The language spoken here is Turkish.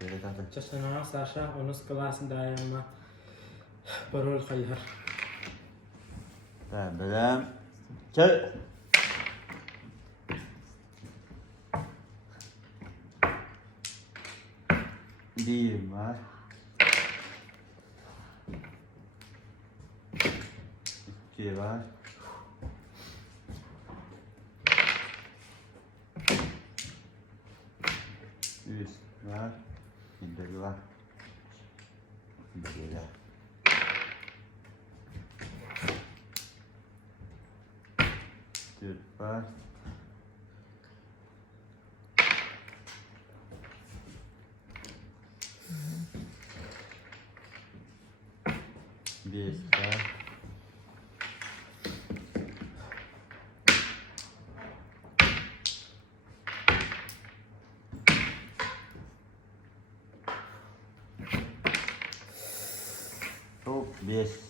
Чашана Саша onun skalasında ayağıma parol kayar. Tamam, dedem. Çay. Bir var. İki var. Üç var. Bir var. Bir var. Dört var. Beş var. Top beş.